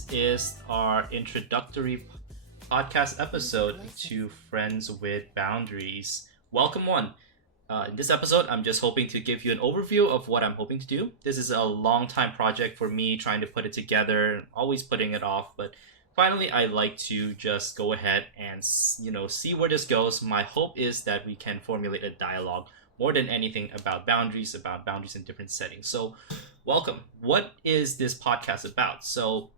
This is our introductory podcast episode to Friends with Boundaries. Welcome, one. In this episode, I'm just hoping to give you an overview of what I'm hoping to do. This is a long time project for me, trying to put it together, always putting it off, but finally, I like to just go ahead and see where this goes. My hope is that we can formulate a dialogue more than anything about boundaries in different settings. So, welcome. What is this podcast about? So,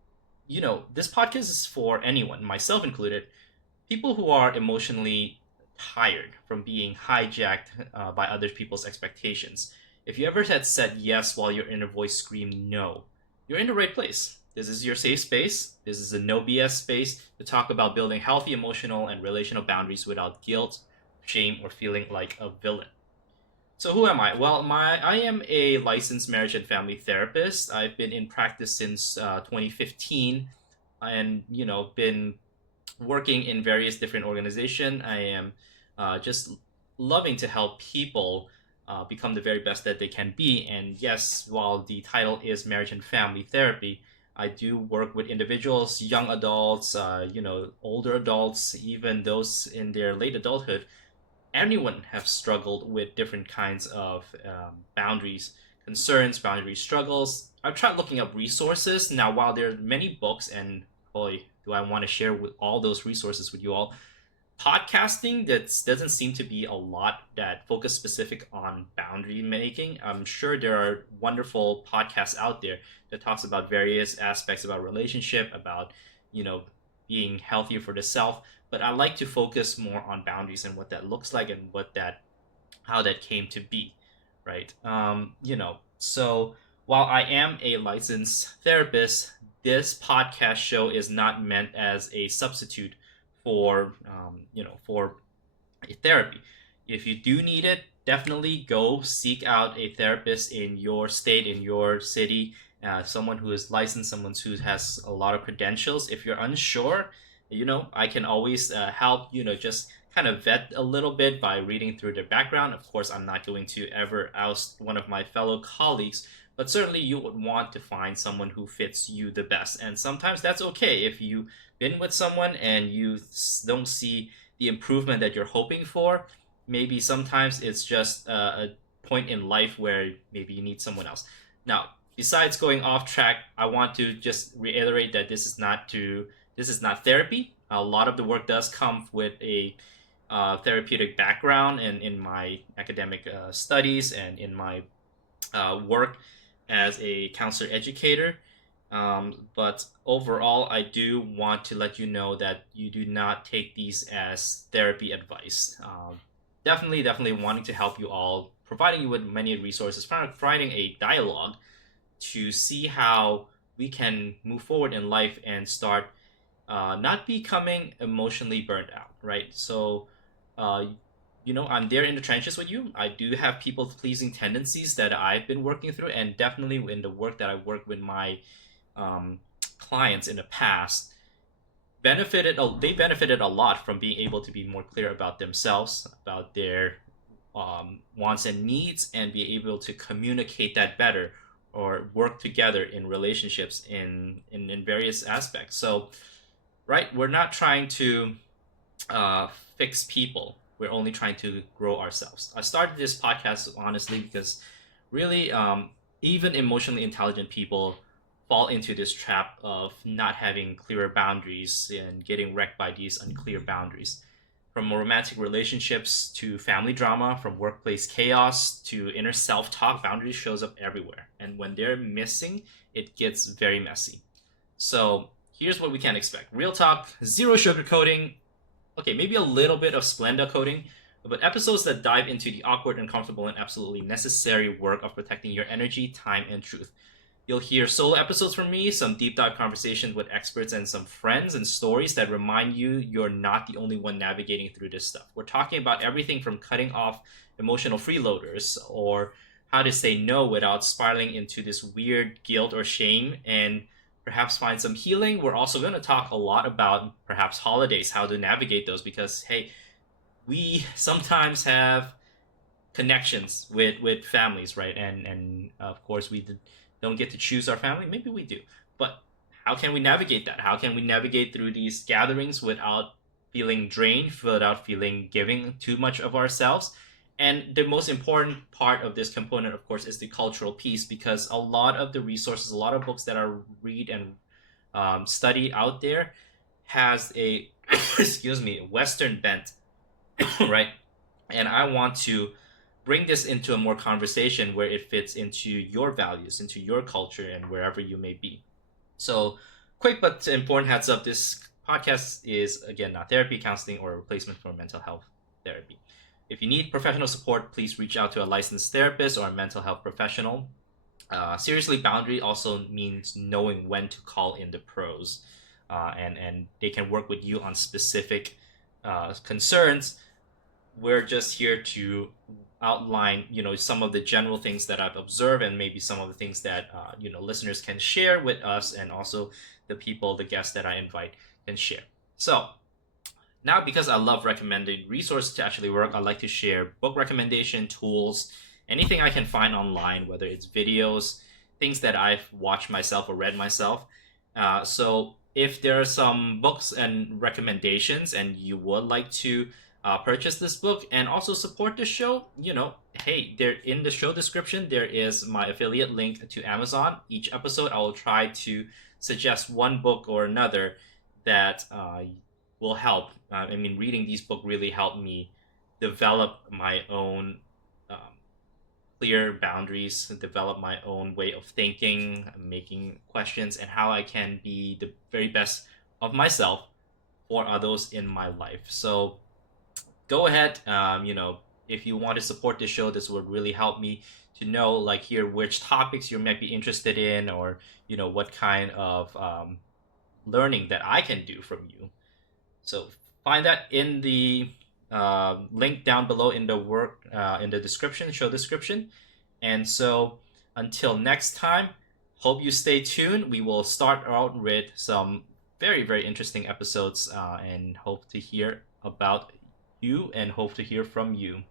this podcast is for anyone, myself included, people who are emotionally tired from being hijacked by other people's expectations. If you ever had said yes while your inner voice screamed no, you're in the right place. This is your safe space. This is a no BS space to talk about building healthy emotional and relational boundaries without guilt, shame, or feeling like a villain. So who am I? Well, I am a licensed marriage and family therapist. I've been in practice since 2015, and been working in various different organizations. I am just loving to help people become the very best that they can be. And yes, while the title is marriage and family therapy, I do work with individuals, young adults, older adults, even those in their late adulthood. Anyone have struggled with different kinds of boundaries, concerns, boundary struggles. I've tried looking up resources. Now, while there are many books, and boy, do I want to share with all those resources with you all, podcasting that doesn't seem to be a lot that focus specific on boundary making. I'm sure there are wonderful podcasts out there that talks about various aspects about relationship, about you know being healthier for the self, but I like to focus more on boundaries and what that looks like and what that how that came to be, right? So while I am a licensed therapist, this podcast show is not meant as a substitute for a therapy. If you do need it, definitely go seek out a therapist in your state, in your city, someone who is licensed, someone who has a lot of credentials. If you're unsure, I can always help, just kind of vet a little bit by reading through their background. Of course, I'm not going to ever oust one of my fellow colleagues, but certainly you would want to find someone who fits you the best. And sometimes that's okay if you've been with someone and you don't see the improvement that you're hoping for. Maybe sometimes it's just a point in life where maybe you need someone else. Now, besides going off track, I want to just reiterate that this is not therapy. A lot of the work does come with a therapeutic background and in my academic studies and in my work as a counselor educator. But overall, I do want to let you know that you do not take these as therapy advice. Definitely wanting to help you all, providing you with many resources, providing a dialogue to see how we can move forward in life and start not becoming emotionally burnt out, right? So, uh, I'm there in the trenches with you. I do have people pleasing tendencies that I've been working through, and definitely in the work that I work with my um, clients in the past, they benefited a lot from being able to be more clear about themselves, about their wants and needs, and be able to communicate that better or work together in relationships in various aspects. So, right, we're not trying to fix people. We're only trying to grow ourselves. I started this podcast honestly because really, even emotionally intelligent people fall into this trap of not having clearer boundaries and getting wrecked by these unclear boundaries. From romantic relationships to family drama, from workplace chaos to inner self talk, boundaries shows up everywhere. And when they're missing, it gets very messy. So here's what we can expect: real talk, zero sugarcoating, okay, maybe a little bit of Splenda coding, but episodes that dive into the awkward, uncomfortable, and absolutely necessary work of protecting your energy, time, and truth. You'll hear solo episodes from me, some deep dive conversations with experts, and some friends and stories that remind you you're not the only one navigating through this stuff. We're talking about everything from cutting off emotional freeloaders or how to say no without spiraling into this weird guilt or shame and perhaps find some healing. We're also going to talk a lot about perhaps holidays, how to navigate those, because hey, we sometimes have connections with families, right? And of course, don't get to choose our family. Maybe we do, but how can we navigate that? How can we navigate through these gatherings without feeling drained, without feeling giving too much of ourselves? And the most important part of this component, of course, is the cultural piece, because a lot of the resources, a lot of books that are read and studied out there has a excuse me, Western bent, right? And I want to bring this into a more conversation where it fits into your values, into your culture, and wherever you may be. So, quick but important heads up, this podcast is, again, not therapy, counseling, or a replacement for mental health therapy. If you need professional support, please reach out to a licensed therapist or a mental health professional. Seriously, boundary also means knowing when to call in the pros, and they can work with you on specific concerns. We're just here to outline, some of the general things that I've observed, and maybe some of the things that listeners can share with us, and also the people, the guests that I invite can share. So now, because I love recommending resources to actually work, I like to share book recommendation tools, anything I can find online, whether it's videos, things that I've watched myself or read myself. So if there are some books and recommendations and you would like to purchase this book and also support the show, hey, there in the show description, there is my affiliate link to Amazon. Each episode, I will try to suggest one book or another that will help. I mean, reading these books really helped me develop my own um, clear boundaries, develop my own way of thinking, making questions, and how I can be the very best of myself for others in my life. So go ahead. If you want to support this show, this would really help me to know, like, here, which topics you might be interested in, or what kind of learning that I can do from you. So find that in the link down below in the in the description, show description. And so until next time, hope you stay tuned. We will start out with some very, very interesting episodes, and hope to hear about you and hope to hear from you.